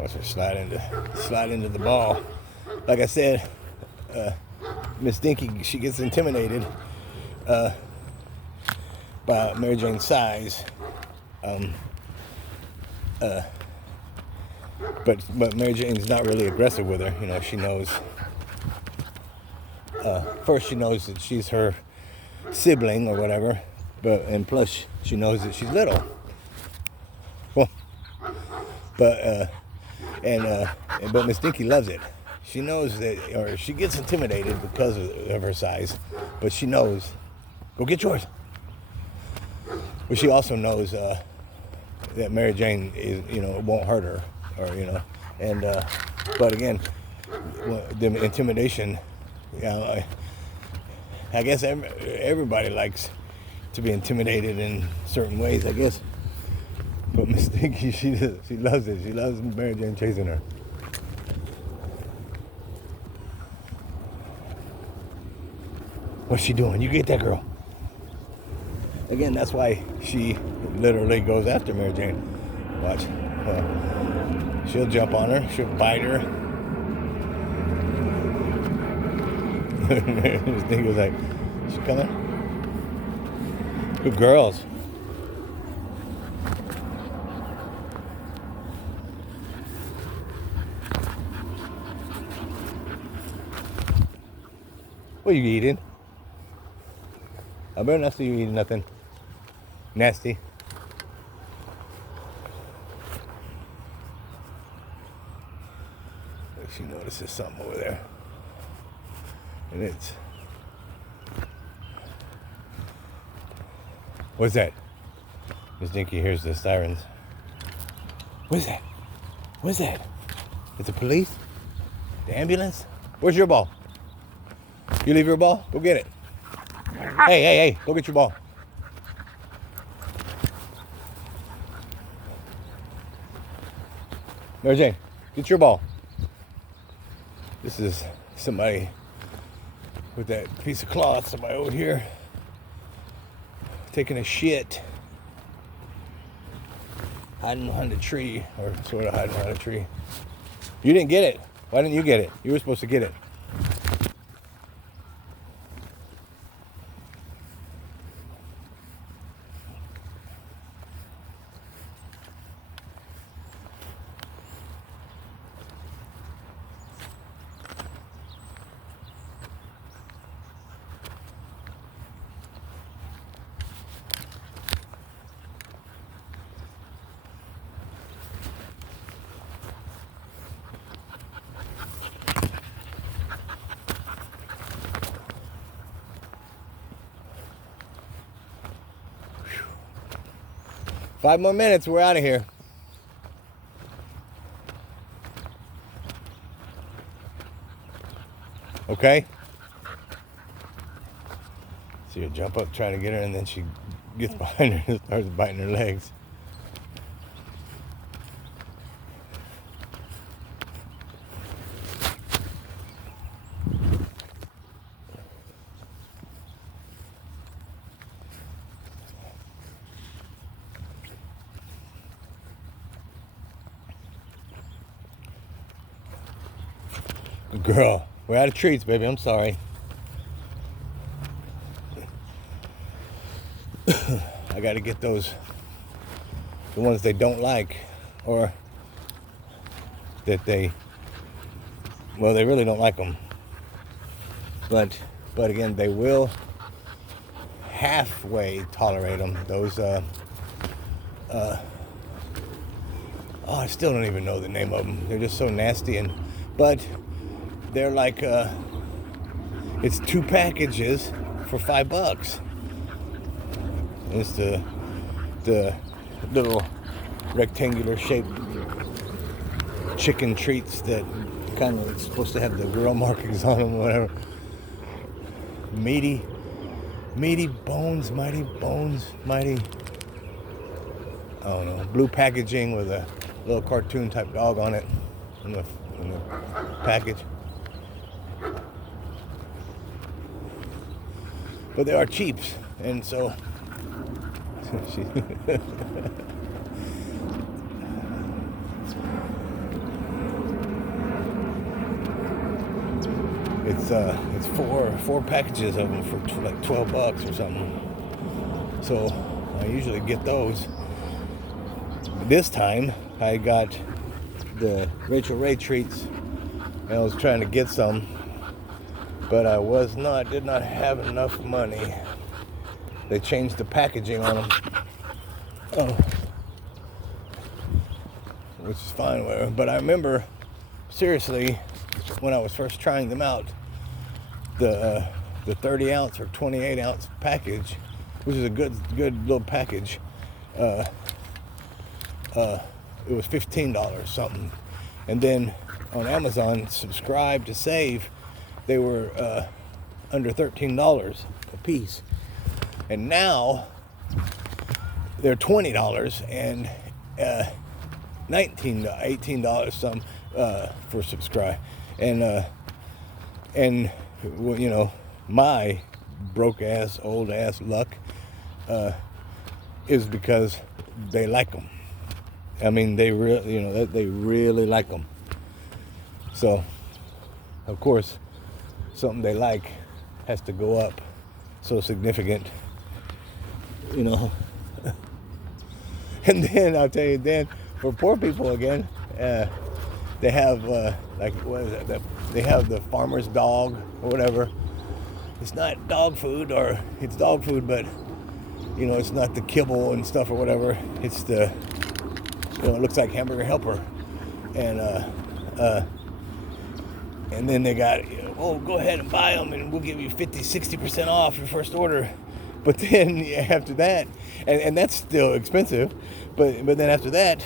Watch her slide into the ball. Like I said, Miss Dinky, she gets intimidated by Mary Jane's size. But Mary Jane's not really aggressive with her. You know, she knows. First, she knows that she's her sibling or whatever, and plus she knows that she's little. Well, but Miss Dinky loves it. She knows that, or she gets intimidated because of her size, but she knows. Go get yours. But she also knows that Mary Jane won't hurt her, or and but again, the intimidation. I guess everybody likes to be intimidated in certain ways, I guess. But Miss Dinky, she loves it. She loves Mary Jane chasing her. What's she doing? You get that girl. Again, that's why she literally goes after Mary Jane. Watch. She'll jump on her. She'll bite her. Miss Dinky was like, she coming? Good girls. What are you eating? I better not see you eating nothing nasty. She notices something over there. And it's... What's that? Miss Dinky hears the sirens. What's that? What's that? Is the police? The ambulance? Where's your ball? You leave your ball? Go get it. Hey, go get your ball. Mary Jane, get your ball. This is somebody with that piece of cloth, somebody over here taking a shit, hiding behind a tree, or sort of hiding behind a tree. You didn't get it. Why didn't you get it? You were supposed to get it. Five more minutes, we're out of here. Okay? So you jump up, try to get her, and then she gets behind her and starts biting her legs. Good girl. We're out of treats, baby. I'm sorry. I got to get the ones they don't like, or that they really don't like them. But again, they will halfway tolerate them. Those, I still don't even know the name of them. They're just so nasty, but they're like, it's 2 packages for $5. It's the little rectangular shaped chicken treats that kind of it's supposed to have the grill markings on them or whatever. Meaty bones, mighty bones, mighty, I don't know, blue packaging with a little cartoon type dog on it in the package. But they are cheaps, and so it's four packages of them for like $12 or something. So I usually get those. This time I got the Rachel Ray treats, and I was trying to get some, but I did not have enough money. They changed the packaging on them. Oh, which is fine, whatever. But I remember, seriously, when I was first trying them out, the 30 ounce or 28 ounce package, which is a good little package, it was $15 something. And then on Amazon, subscribe to save, they were under $13 a piece. And now they're $20 and $18 some for subscribe. And well, you know, my broke ass, old ass luck is because they like them. I mean, they really like them. So, of course, something they like has to go up so significant, you know. And then I'll tell you, then for poor people again, they have like, what is that? They have the farmer's dog or whatever. It's not dog food, or it's dog food, but you know, it's not the kibble and stuff or whatever. It's the, you know, it looks like Hamburger Helper, and then they got, you know, oh, go ahead and buy them, and we'll give you 50-60% off your first order. But then after that, and that's still expensive, but then after that,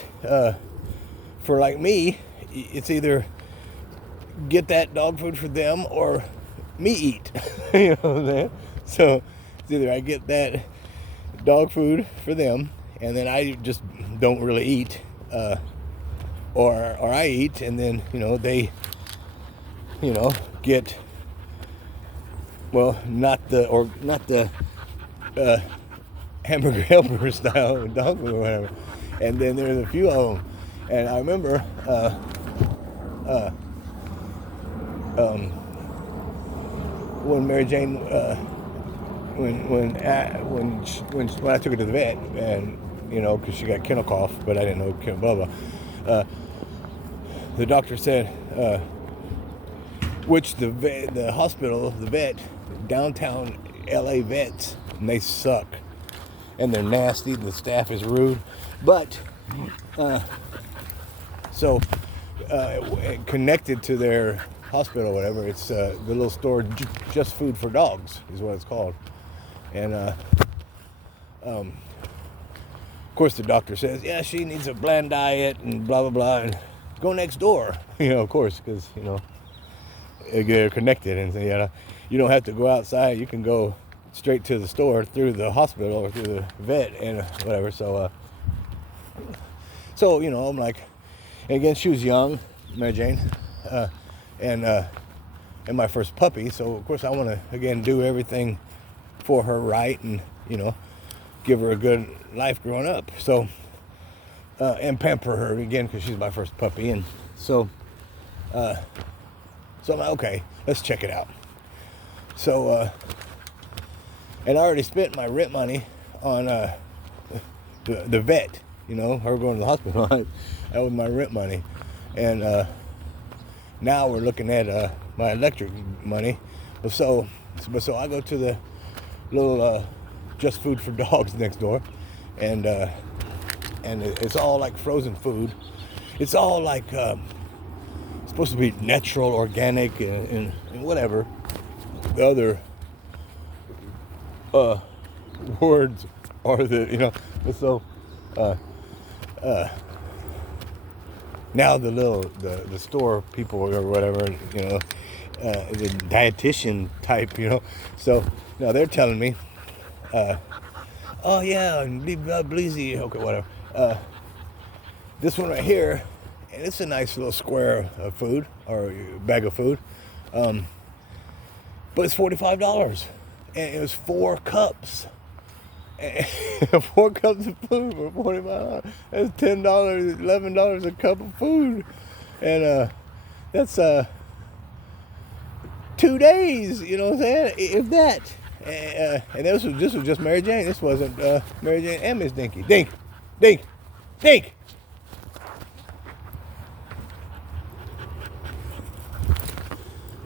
for like me, it's either get that dog food for them or me eat. You know what I'm saying? So it's either I get that dog food for them, and then I just don't really eat, or I eat, and then, you know, they, you know, get, well, not the Hamburger Helper style dog food or whatever. And then there's a few of them, and I remember when Mary Jane, when I took her to the vet, and you know, because she got kennel cough, but I didn't know kennel blah blah. The doctor said, which the hospital, the vet, downtown LA vets, and they suck, and they're nasty. The staff is rude, but so connected to their hospital, or whatever, it's the little store, Just Food for Dogs is what it's called. And of course the doctor says, yeah, she needs a bland diet and blah blah blah, and go next door. You know, of course, because, you know, they're connected, and you know, you don't have to go outside. You can go straight to the store through the hospital or through the vet and whatever. So you know, I'm like, and again, she was young, Mary Jane, and my first puppy. So of course I want to again do everything for her right, and you know, give her a good life growing up. So and pamper her again because she's my first puppy, and so I'm like, okay, let's check it out. So and I already spent my rent money on the vet. You know, her going to the hospital. That was my rent money, and now we're looking at my electric money. So I go to the little Just Food for Dogs next door, and it's all like frozen food. It's all like supposed to be natural, organic, and whatever the other words are, that, you know. So now the store people or whatever, you know, the dietitian type, you know. So now they're telling me, oh yeah, bleezy, okay, whatever. This one right here, and it's a nice little square of food, or bag of food, but it's $45, and it was 4 cups. 4 cups of food for $45. That's $10, $11 a cup of food, and that's $2 2 days. You know what I'm saying? If that. And this was just Mary Jane. This wasn't Mary Jane and Miss Dinky. Dink, dink, dink.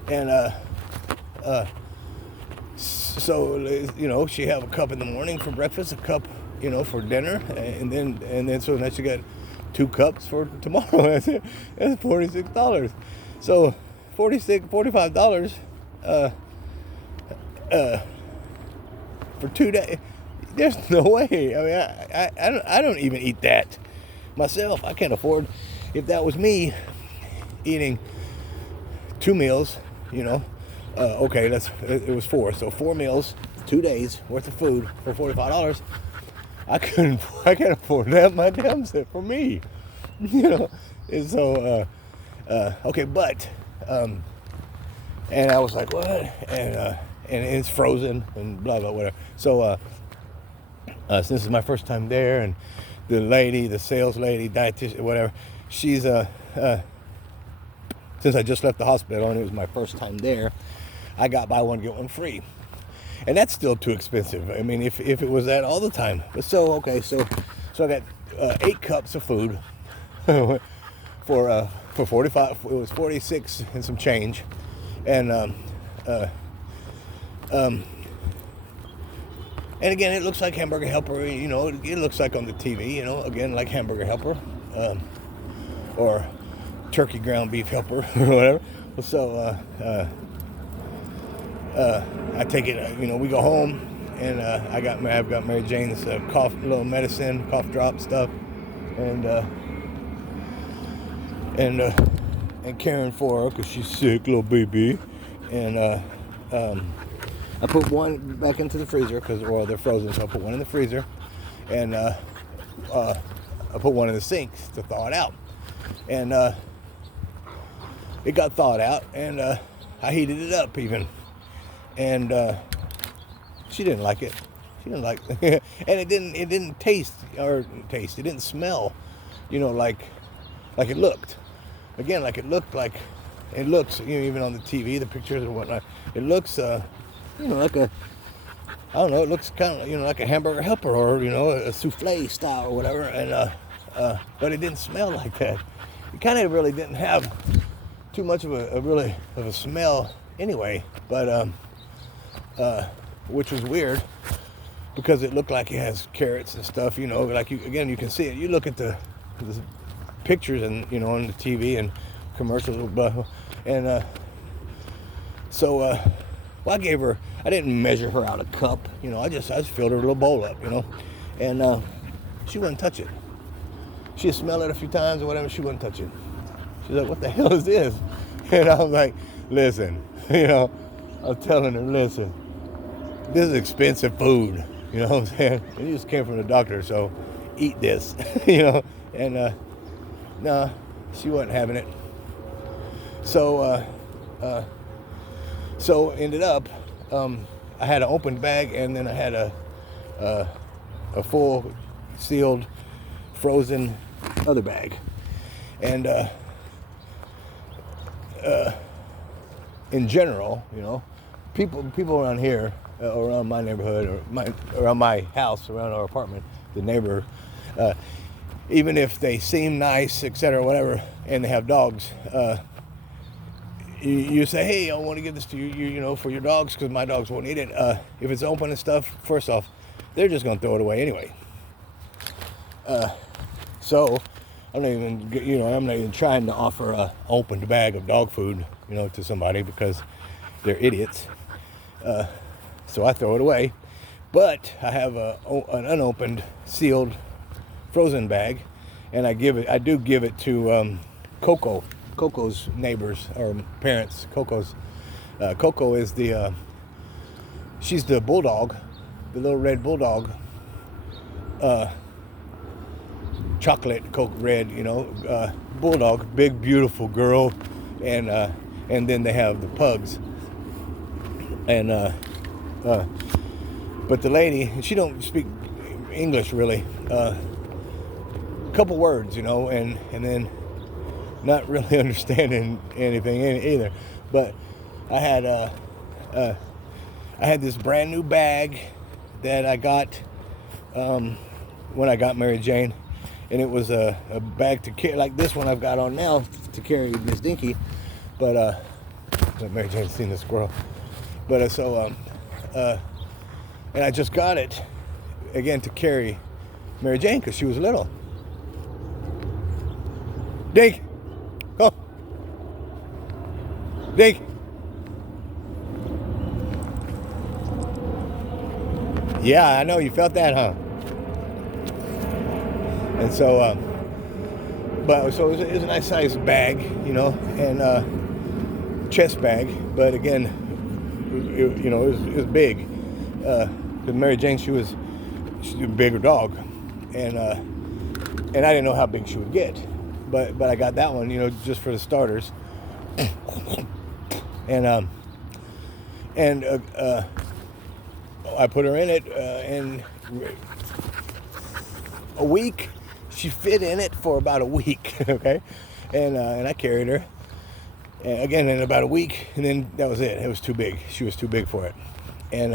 And so she have a cup in the morning for breakfast, a cup for dinner, and then so now she got 2 cups for tomorrow. That's $46. So $45 for 2 days. There's no way. I mean, I don't even eat that myself. I can't afford. If that was me eating 2 meals, okay, it was 4. So 4 meals, 2 days worth of food for $45. I can't afford that my damn self for me, And so okay, but and I was like, what? And it's frozen and blah blah whatever. So since it's my first time there, and the sales lady, dietitian, whatever, she's since I just left the hospital and it was my first time there, I got buy one get one free, and that's still too expensive. I mean, if it was that all the time. But so okay, so I got 8 cups of food for 45. It was 46 and some change, and and again, it looks like Hamburger Helper. It looks like on the TV. Again, like Hamburger Helper, or turkey ground beef helper or whatever. So I take it. We go home, and I've got Mary Jane's little medicine, cough drop stuff, and caring for her because she's sick, little baby, and I put one back into the freezer because they're frozen, so I put one in the freezer, and I put one in the sink to thaw it out, and it got thawed out, and I heated it up even, and she didn't like it. She didn't like it. And it didn't taste. It didn't smell, like it looked. Again, like it looked like it looks, even on the TV, the pictures and whatnot. It looks, like a, I don't know. It looks kind of, like a Hamburger Helper or a souffle style or whatever. And but it didn't smell like that. It kind of really didn't have too much of a smell anyway. But which was weird because it looked like it has carrots and stuff. Like you can see it. You look at the pictures and on the TV and commercials, and so I didn't measure her out a cup, I just filled her little bowl up, and she wouldn't touch it. She'd smell it a few times or whatever, she wouldn't touch it. She's like, what the hell is this? And I was like, listen, I was telling her, listen, this is expensive food, you know what I'm saying? And you just came from the doctor, so eat this, and no, she wasn't having it. So ended up, I had an open bag, and then I had a full sealed frozen other bag, and in general, people around here, around my neighborhood, or around my house, around our apartment, the neighbor, even if they seem nice, etc., whatever, and they have dogs, you say, hey, I want to give this to you, for your dogs, because my dogs won't eat it. If it's open and stuff, first off, they're just going to throw it away anyway. So I'm not even trying to offer an opened bag of dog food, to somebody because they're idiots. So I throw it away. But I have an unopened, sealed, frozen bag, and I do give it to Coco's neighbors or parents. Coco is she's the bulldog, the little red bulldog, chocolate Coke red, bulldog, big beautiful girl, and then they have the pugs, and but the lady, she don't speak English really, couple words, and then not really understanding anything either, but I had I had this brand new bag that I got when I got Mary Jane, and it was a bag to carry like this one I've got on now to carry Miss Dinky, but Mary Jane's seen the squirrel, but and I just got it again to carry Mary Jane because she was little. Dink, go, Dink. Yeah, I know you felt that, huh? And so, but so it was a nice sized bag, you know, and chest bag. But again, it was big. Because Mary Jane, she's a bigger dog, and I didn't know how big she would get, but I got that one, you know, just for the starters, and I put her in it, and a week. She fit in it for about a week, okay, and I carried her, and again in about a week, and then that was it. It was too big. She was too big for it, and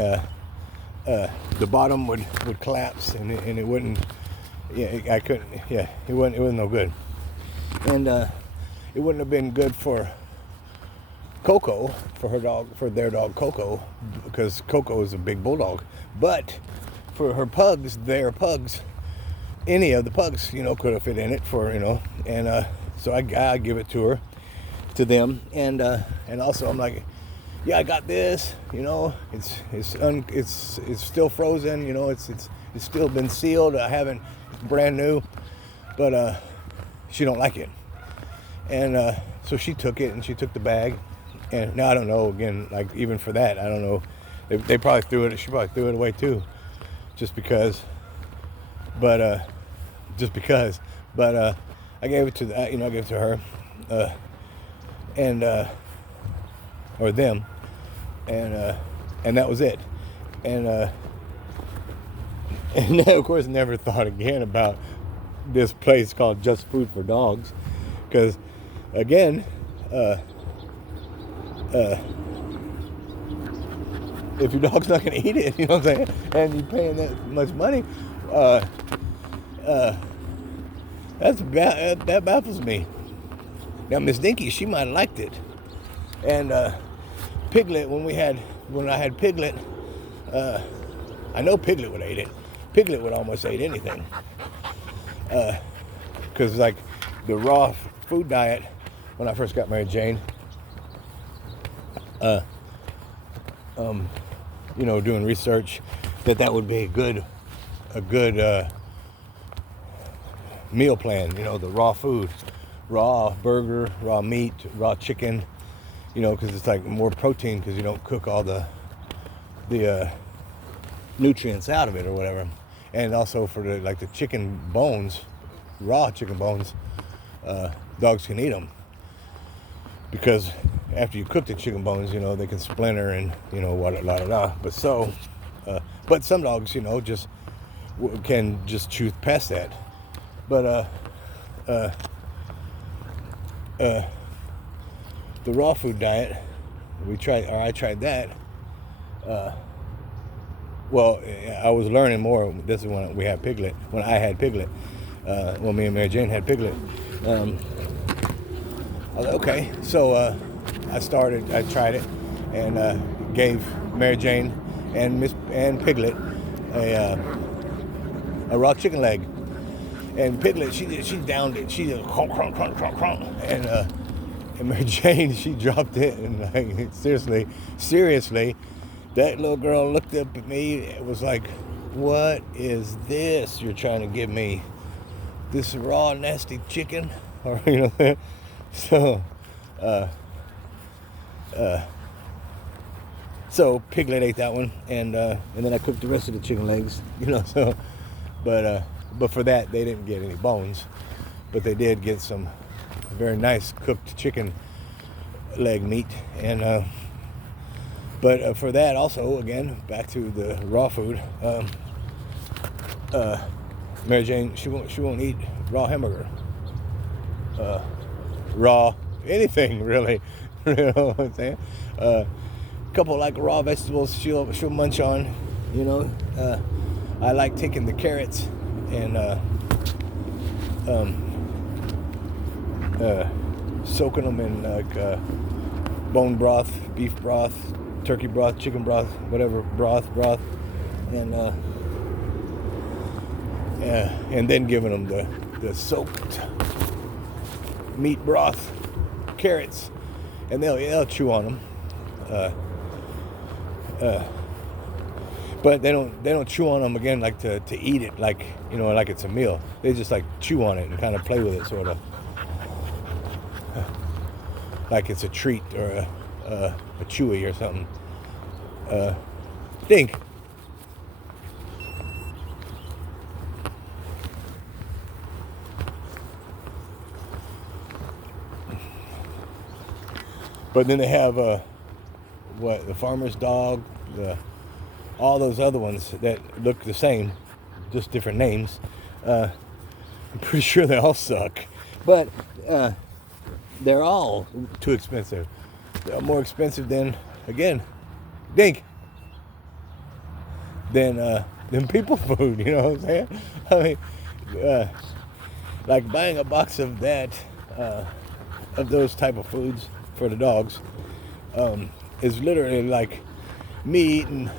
the bottom would collapse, and it wouldn't. Yeah, I couldn't. Yeah, it wasn't no good, and it wouldn't have been good for Coco, for their dog Coco, because Coco is a big bulldog. But for her pugs, any of the pugs, you know, could have fit in it for, you know, and so I give it to them, and also I'm like, yeah, I got this, you know, it's still frozen, you know, it's still been sealed. It's brand new, but she don't like it, and so she took it, and she took the bag. And now I don't know, again, like even for that, I don't know. They probably threw it. She probably threw it away too, just because. But I gave it to I gave it to her, or them, and that was it. And of course never thought again about this place called Just Food for Dogs, because again. If your dog's not going to eat it, you know what I'm saying, and you're paying that much money, that baffles me. Now, Miss Dinky, she might have liked it, and Piglet, when I had Piglet, I know Piglet would have ate it. Piglet would almost ate anything, because like the raw food diet when I first got Mary Jane. You know, doing research that would be a good meal plan. You know, the raw food, raw burger, raw meat, raw chicken. You know, because it's like more protein because you don't cook all the nutrients out of it or whatever. And also for the chicken bones, raw chicken bones, dogs can eat them. Because after you cook the chicken bones, you know, they can splinter and, you know, but some dogs, you know, just can just chew past that. But the raw food diet, I tried that. Well, I was learning more. This is when I had Piglet. When me and Mary Jane had Piglet. Okay, so I tried it, and gave Mary Jane and Piglet a raw chicken leg. And Piglet, she downed it. She just crunk, crunk, crunk, crunk, crunk. And Mary Jane, she dropped it. And like, seriously, that little girl looked up at me. It was like, what is this you're trying to give me? This raw, nasty chicken? Or, you know, so Piglet ate that one, and then I cooked the rest of the chicken legs, you know. So, but for that they didn't get any bones, but they did get some very nice cooked chicken leg meat, and but for that also, again, back to the raw food. Mary Jane, she won't eat raw hamburger. Raw anything really, You know what I'm saying? A couple like raw vegetables she'll munch on. You know, I like taking the carrots and soaking them in like bone broth, beef broth, turkey broth, chicken broth, whatever broth, and then giving them the soaked meat broth, carrots, and they'll chew on them. But they don't chew on them again like to eat it like like it's a meal. They just like chew on it and kind of play with it sort of like it's a treat or a chewy or something. Dink. But then they have the farmer's dog, all those other ones that look the same, just different names. I'm pretty sure they all suck, but they're all too expensive. They're more expensive than Dink, than people food. You know what I'm saying? I mean, like buying a box of that, of those type of foods for the dogs, is literally like me eating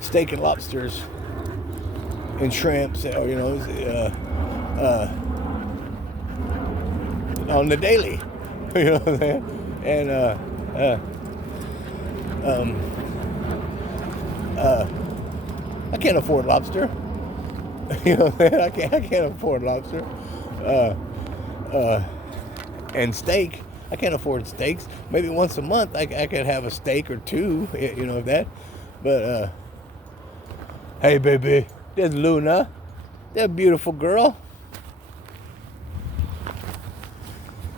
steak and lobsters and shrimps, or on the daily. You know what I'm saying? And I can't afford lobster. You know what I'm saying? I can't afford lobster. And steak. I can't afford steaks. Maybe once a month I could have a steak or two, of that. But hey, baby, there's Luna, that beautiful girl.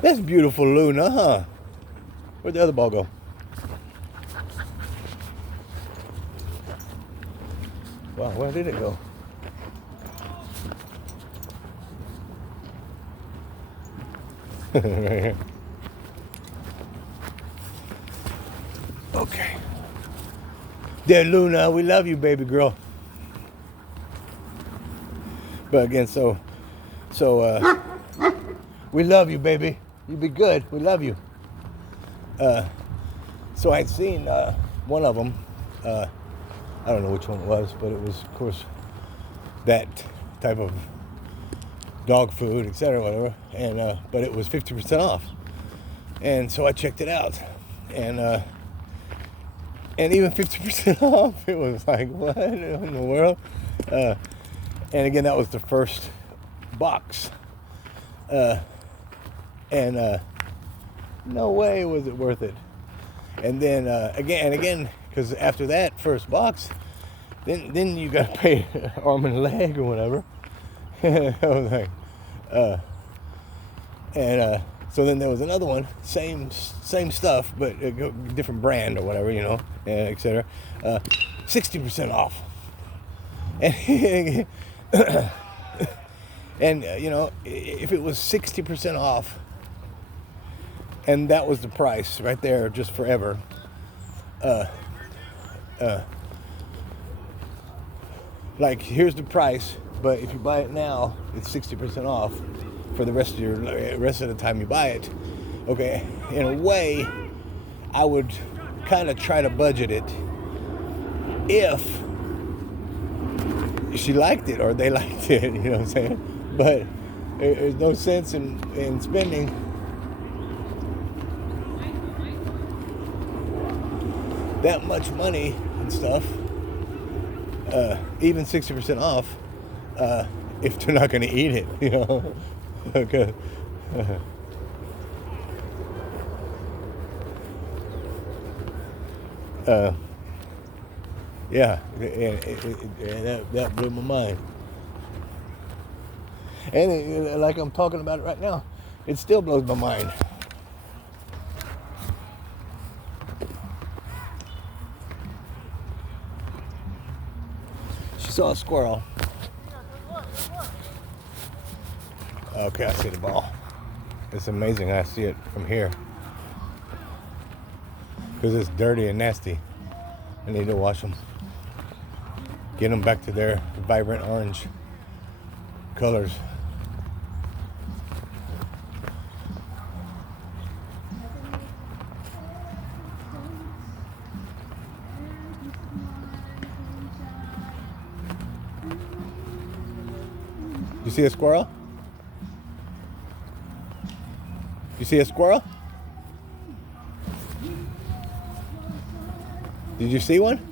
That's beautiful Luna, huh? Where'd the other ball go? Wow, where did it go? Right here. Okay. There, Luna, we love you, baby girl. But again, so we love you, baby. You be good. We love you. So I'd seen one of them. I don't know which one it was, but it was, of course, that type of dog food, etc., whatever. And but it was 50% off. And so I checked it out, and even 50% off, it was like, what in the world? And again, that was the first box. And no way was it worth it. And then again, because after that first box, then you got to pay arm and leg or whatever. I was like, so then there was another one, same stuff, but a different brand or whatever, etc. 60% off. And and if it was 60% off, and that was the price right there, just forever. Like, here's the price, but if you buy it now, it's 60% off for the rest of the time you buy it. Okay, in a way, I would kind of try to budget it if she liked it or they liked it. You know what I'm saying? But there's no sense in spending that much money and stuff, even 60% off, if they're not going to eat it, Okay. Yeah, that blew my mind. And like I'm talking about it right now, it still blows my mind. She saw a squirrel. Okay, I see the ball. It's amazing. I see it from here. because it's dirty and nasty. I need to wash them. Get them back to their vibrant orange colors. You see a squirrel? You see a squirrel? Did you see one?